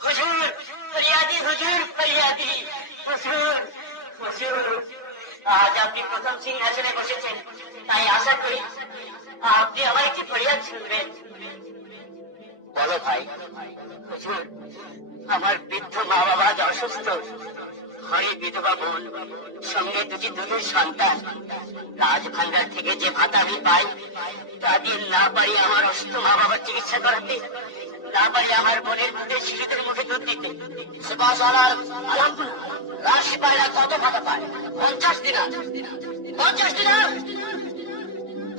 হুজুর, ফরিয়াদি হুজুর, ফরিয়াদি হুজুর, হুজুর। আজ আপনি প্রথম সিংহাসনে বসেছেন, তাই আশা করি আপনি আমার একটি ফরিয়াদ শুনবেন। বলো ভাই। হুজুর, আমার বৃদ্ধ মা বাবা আজ অসুস্থ। ঘরে বিধবা বোন, সঙ্গে দুটি দুধের সন্তান। রাজ ভান্ডার থেকে যে ভাতা আমি পাই, তা দিয়ে না পারি আমার অসুস্থ মা বাবার চিকিৎসা করাতে, না পারি আমার বোনের দুধের শিশুদের মুখে দুধ দিতে। রাজ সিপাহীরা কত ভাতা পায়? 50 দিনার। 50 দিনার!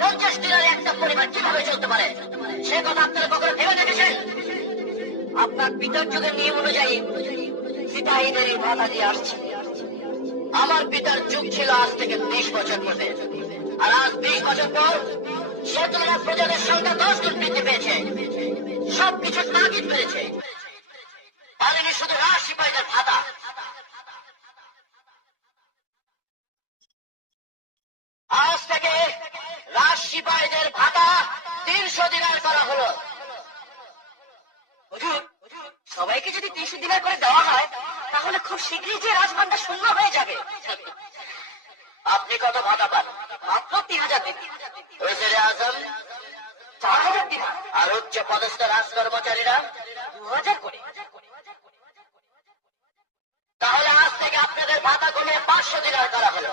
50 দিনের একটা পরিবার কিভাবে চলতে পারে, সে কথা আপনারা কখনো ভেবে দেখেছেন? আপনার পিতার যুগের নিয়ম অনুযায়ী সিপাহীদের এই ভাতা দিয়ে আসছে। আমার পিতার যুগ ছিল আজ থেকে 20 বছর পূর্বে, আর আজ 20 বছর পর সে তুলনায় প্রজাদের সংখ্যা 10 গুণ বৃদ্ধি পেয়েছে। সবকিছু তাগিদ পেয়েছে, পারেনি শুধু রাজ সিপাহীদের ভাতা। আজ থেকে রাজ সিপাহীদের ভাতা 300 দিনার করা হলো। হুজুর, সবাইকে যদি 300 দিনার করে দেওয়া হয়, তাহলে খুব শীঘ্রই যে রাজভান্ডার শূন্য হয়ে যাবে। আপনি কত ভাতা পান? মাত্র 3000 দিন। ওজিরে আজম 4000 দিনার। আর উচ্চ পদস্থ রাজ কর্মচারীরা 2000 করে। তাহলে আজ থেকে আপনাদের ভাতা কমিয়ে 500 দিনার করা হলো।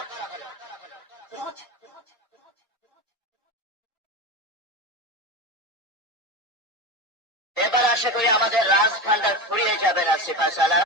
এবার আশা করি আমাদের রাজ ভান্ডার ফুরিয়ে যাবে না সিপাহসালার।